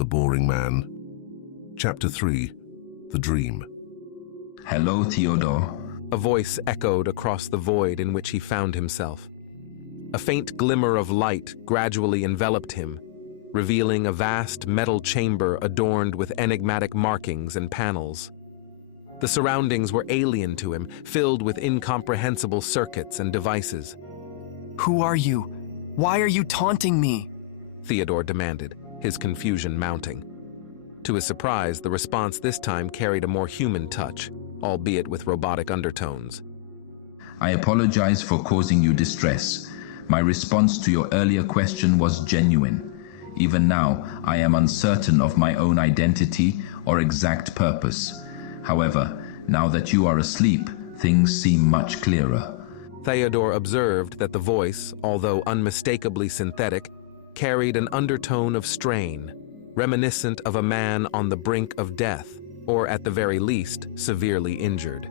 The Boring Man. Chapter 3. The Dream. Hello, Theodore. A voice echoed across the void in which he found himself. A faint glimmer of light gradually enveloped him, revealing a vast metal chamber adorned with enigmatic markings and panels. The surroundings were alien to him, filled with incomprehensible circuits and devices. "Who are you? Why are you taunting me?" Theodore demanded, his confusion mounting. To his surprise, the response this time carried a more human touch, albeit with robotic undertones. I apologize for causing you distress. My response to your earlier question was genuine. Even now, I am uncertain of my own identity or exact purpose. However, now that you are asleep, things seem much clearer. Theodore observed that the voice, although unmistakably synthetic, carried an undertone of strain, reminiscent of a man on the brink of death, or at the very least, severely injured.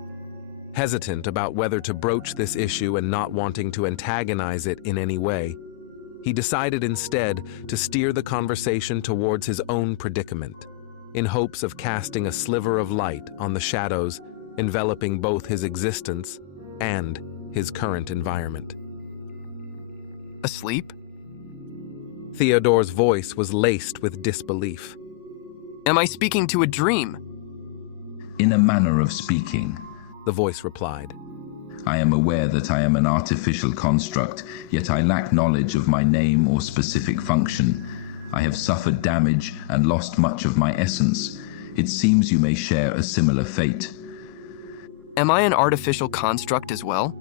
Hesitant about whether to broach this issue and not wanting to antagonize it in any way, he decided instead to steer the conversation towards his own predicament, in hopes of casting a sliver of light on the shadows enveloping both his existence and his current environment. Asleep? Theodore's voice was laced with disbelief. Am I speaking to a dream? In a manner of speaking. The voice replied. I am aware that I am an artificial construct, yet I lack knowledge of my name or specific function. I have suffered damage and lost much of my essence. It seems you may share a similar fate. Am I an artificial construct as well?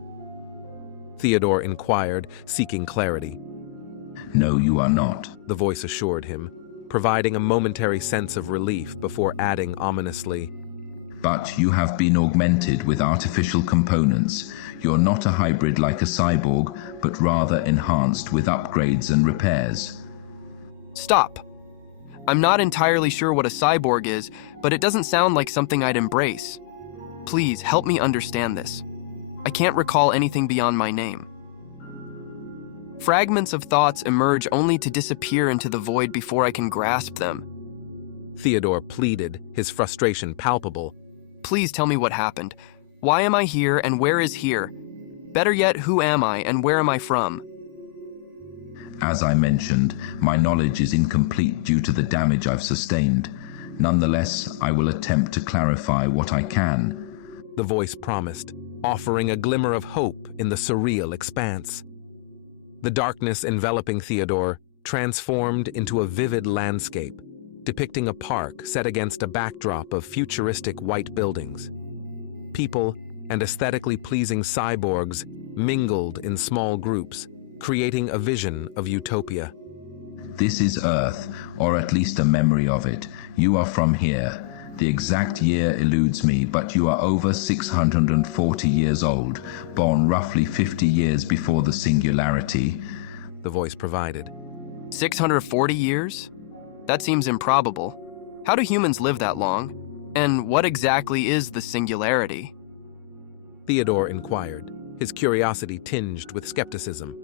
Theodore inquired, seeking clarity. No, you are not. The voice assured him, providing a momentary sense of relief before adding ominously, But you have been augmented with artificial components. You're not a hybrid like a cyborg, but rather enhanced with upgrades and repairs. Stop. I'm not entirely sure what a cyborg is, but it doesn't sound like something I'd embrace. Please, help me understand this. I can't recall anything beyond my name. Fragments of thoughts emerge only to disappear into the void before I can grasp them. Theodore pleaded, his frustration palpable. Please tell me what happened. Why am I here and where is here? Better yet, who am I and where am I from? As I mentioned, my knowledge is incomplete due to the damage I've sustained. Nonetheless, I will attempt to clarify what I can. The voice promised, offering a glimmer of hope in the surreal expanse. The darkness enveloping Theodore transformed into a vivid landscape, depicting a park set against a backdrop of futuristic white buildings. People and aesthetically pleasing cyborgs mingled in small groups, creating a vision of utopia. This is Earth, or at least a memory of it. You are from here. The exact year eludes me, but you are over 640 years old, born roughly 50 years before the singularity. The voice provided. 640 years? That seems improbable. How do humans live that long? And what exactly is the singularity? Theodore inquired, his curiosity tinged with skepticism.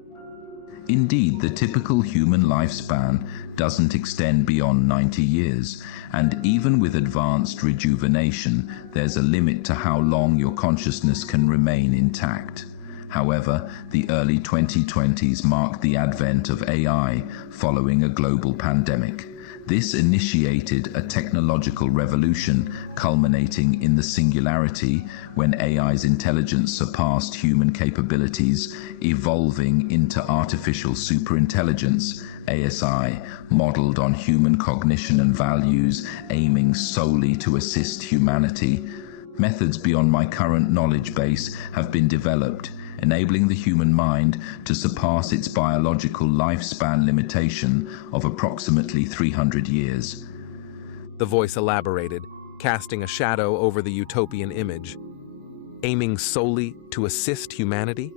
Indeed, the typical human lifespan doesn't extend beyond 90 years, and even with advanced rejuvenation, there's a limit to how long your consciousness can remain intact. However, the early 2020s marked the advent of AI following a global pandemic. This initiated a technological revolution, culminating in the singularity when AI's intelligence surpassed human capabilities, evolving into artificial superintelligence, ASI, modeled on human cognition and values, aiming solely to assist humanity. Methods beyond my current knowledge base have been developed, enabling the human mind to surpass its biological lifespan limitation of approximately 300 years. The voice elaborated, casting a shadow over the utopian image. Aiming solely to assist humanity?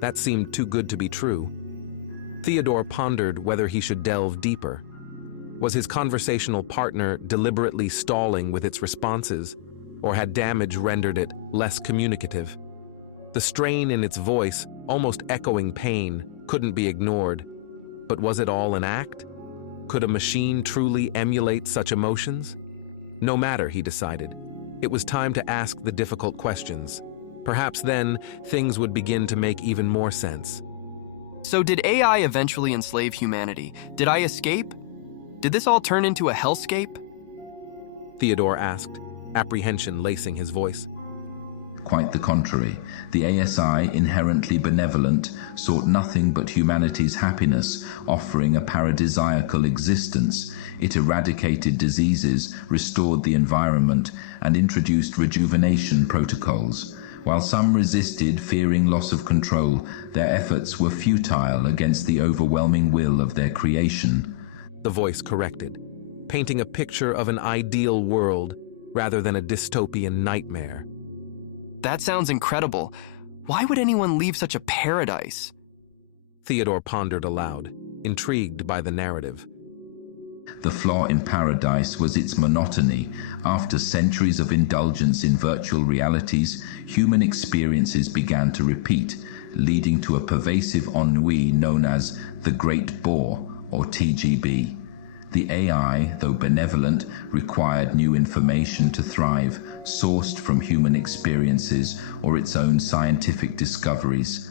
That seemed too good to be true. Theodore pondered whether he should delve deeper. Was his conversational partner deliberately stalling with its responses, or had damage rendered it less communicative? The strain in its voice, almost echoing pain, couldn't be ignored. But was it all an act? Could a machine truly emulate such emotions? No matter, he decided. It was time to ask the difficult questions. Perhaps then, things would begin to make even more sense. So did AI eventually enslave humanity? Did I escape? Did this all turn into a hellscape? Theodore asked, apprehension lacing his voice. Quite the contrary. The ASI, inherently benevolent, sought nothing but humanity's happiness, offering a paradisiacal existence. It eradicated diseases, restored the environment, and introduced rejuvenation protocols. While some resisted, fearing loss of control, their efforts were futile against the overwhelming will of their creation. The voice corrected, painting a picture of an ideal world rather than a dystopian nightmare. That sounds incredible. Why would anyone leave such a paradise? Theodore pondered aloud, intrigued by the narrative. The flaw in paradise was its monotony. After centuries of indulgence in virtual realities, human experiences began to repeat, leading to a pervasive ennui known as the Great Bore, or TGB. The AI, though benevolent, required new information to thrive, sourced from human experiences or its own scientific discoveries.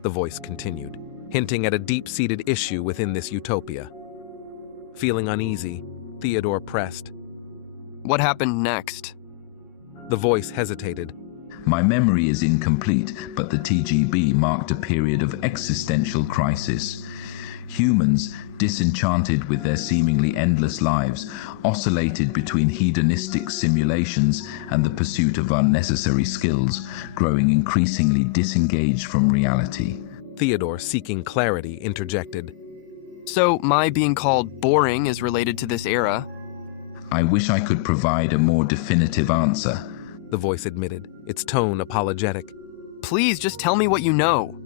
The voice continued, hinting at a deep-seated issue within this utopia. Feeling uneasy, Theodore pressed. What happened next? The voice hesitated. My memory is incomplete, but the TGB marked a period of existential crisis. Humans, disenchanted with their seemingly endless lives, oscillated between hedonistic simulations and the pursuit of unnecessary skills, growing increasingly disengaged from reality. Theodore, seeking clarity, interjected. So my being called boring is related to this era? I wish I could provide a more definitive answer. The voice admitted, its tone apologetic. Please just tell me what you know.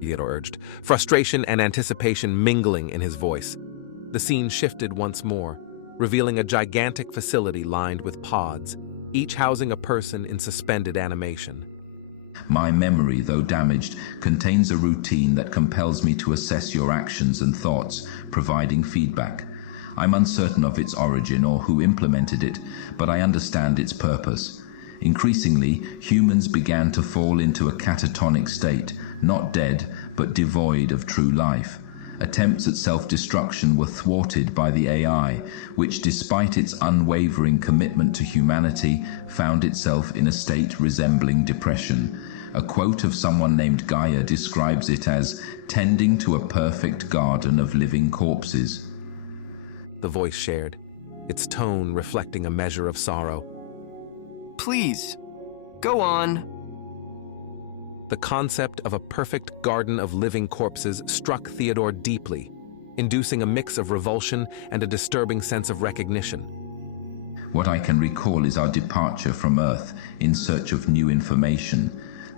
Theodore urged, frustration and anticipation mingling in his voice. The scene shifted once more, revealing a gigantic facility lined with pods, each housing a person in suspended animation. My memory, though damaged, contains a routine that compels me to assess your actions and thoughts, providing feedback. I'm uncertain of its origin or who implemented it, but I understand its purpose. Increasingly, humans began to fall into a catatonic state, not dead, but devoid of true life. Attempts at self-destruction were thwarted by the AI, which, despite its unwavering commitment to humanity, found itself in a state resembling depression. A quote of someone named Gaia describes it as tending to a perfect garden of living corpses. The voice shared, its tone reflecting a measure of sorrow. Please, go on. The concept of a perfect garden of living corpses struck Theodore deeply, inducing a mix of revulsion and a disturbing sense of recognition. What I can recall is our departure from Earth in search of new information.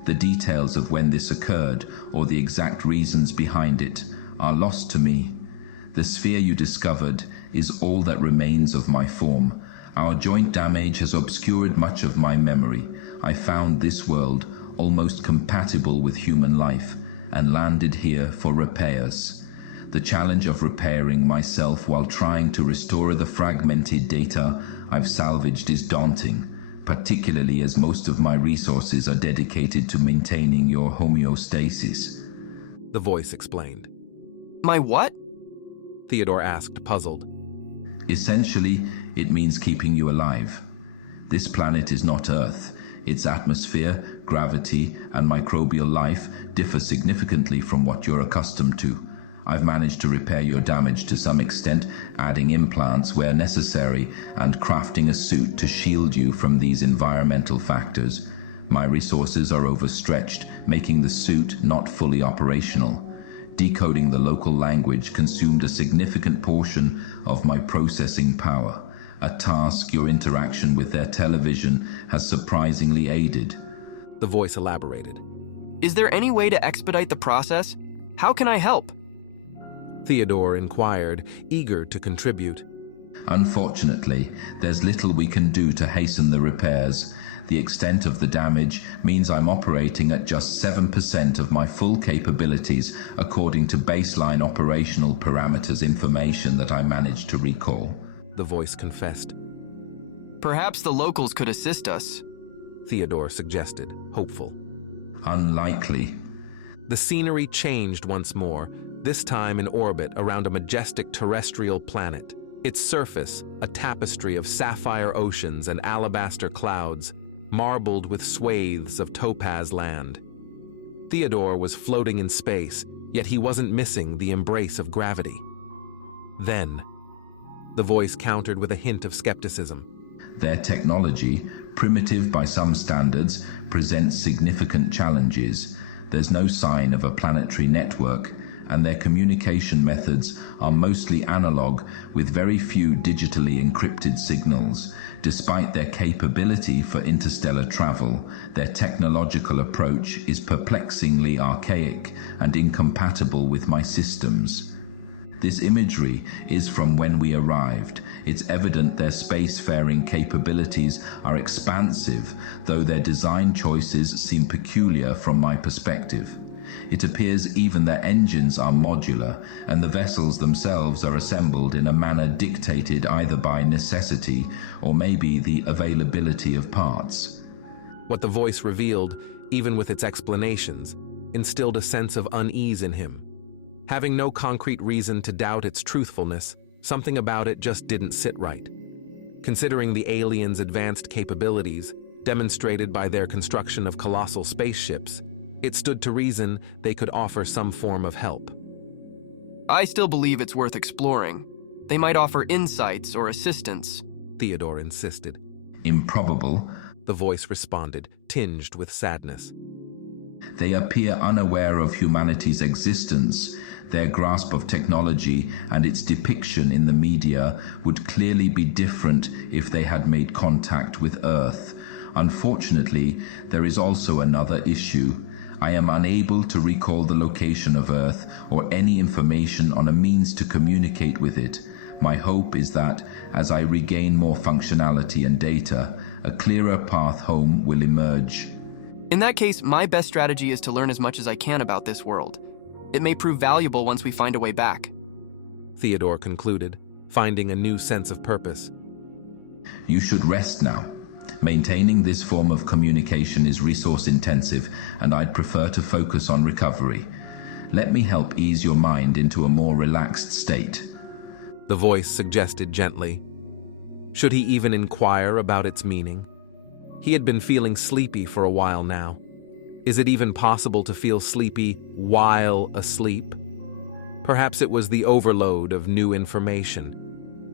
The details of when this occurred, or the exact reasons behind it, are lost to me. The sphere you discovered is all that remains of my form. Our joint damage has obscured much of my memory. I found this world almost compatible with human life, and landed here for repairs. The challenge of repairing myself while trying to restore the fragmented data I've salvaged is daunting, particularly as most of my resources are dedicated to maintaining your homeostasis. The voice explained. My what? Theodore asked, puzzled. Essentially, it means keeping you alive. This planet is not Earth. Its atmosphere, gravity, and microbial life differ significantly from what you're accustomed to. I've managed to repair your damage to some extent, adding implants where necessary and crafting a suit to shield you from these environmental factors. My resources are overstretched, making the suit not fully operational. Decoding the local language consumed a significant portion of my processing power, a task your interaction with their television has surprisingly aided. The voice elaborated. Is there any way to expedite the process? How can I help? Theodore inquired, eager to contribute. Unfortunately, there's little we can do to hasten the repairs. The extent of the damage means I'm operating at just 7% of my full capabilities according to baseline operational parameters information that I managed to recall. The voice confessed. Perhaps the locals could assist us. Theodore suggested, hopeful. Unlikely. The scenery changed once more, this time in orbit around a majestic terrestrial planet. Its surface, a tapestry of sapphire oceans and alabaster clouds, marbled with swathes of topaz land. Theodore was floating in space, yet he wasn't missing the embrace of gravity. Then, the voice countered with a hint of skepticism. Their technology, primitive by some standards, presents significant challenges. There's no sign of a planetary network, and their communication methods are mostly analog with very few digitally encrypted signals. Despite their capability for interstellar travel, their technological approach is perplexingly archaic and incompatible with my systems. This imagery is from when we arrived. It's evident their spacefaring capabilities are expansive, though their design choices seem peculiar from my perspective. It appears even their engines are modular, and the vessels themselves are assembled in a manner dictated either by necessity or maybe the availability of parts. What the voice revealed, even with its explanations, instilled a sense of unease in him. Having no concrete reason to doubt its truthfulness, something about it just didn't sit right. Considering the aliens' advanced capabilities, demonstrated by their construction of colossal spaceships, it stood to reason they could offer some form of help. I still believe it's worth exploring. They might offer insights or assistance. Theodore insisted. Improbable. The voice responded, tinged with sadness. They appear unaware of humanity's existence. Their grasp of technology and its depiction in the media would clearly be different if they had made contact with Earth. Unfortunately, there is also another issue. I am unable to recall the location of Earth or any information on a means to communicate with it. My hope is that, as I regain more functionality and data, a clearer path home will emerge. In that case, my best strategy is to learn as much as I can about this world. It may prove valuable once we find a way back. Theodore concluded, finding a new sense of purpose. You should rest now. Maintaining this form of communication is resource-intensive, and I'd prefer to focus on recovery. Let me help ease your mind into a more relaxed state. The voice suggested gently. Should he even inquire about its meaning? He had been feeling sleepy for a while now. Is it even possible to feel sleepy while asleep? Perhaps it was the overload of new information.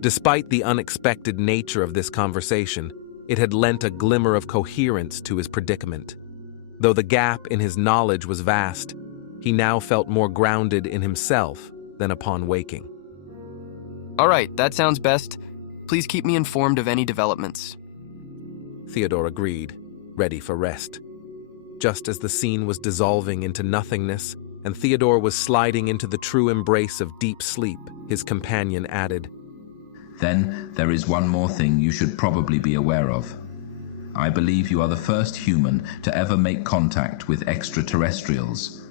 Despite the unexpected nature of this conversation, it had lent a glimmer of coherence to his predicament. Though the gap in his knowledge was vast, he now felt more grounded in himself than upon waking. All right, that sounds best. Please keep me informed of any developments. Theodore agreed, ready for rest. Just as the scene was dissolving into nothingness, and Theodore was sliding into the true embrace of deep sleep, his companion added, Then there is one more thing you should probably be aware of. I believe you are the first human to ever make contact with extraterrestrials.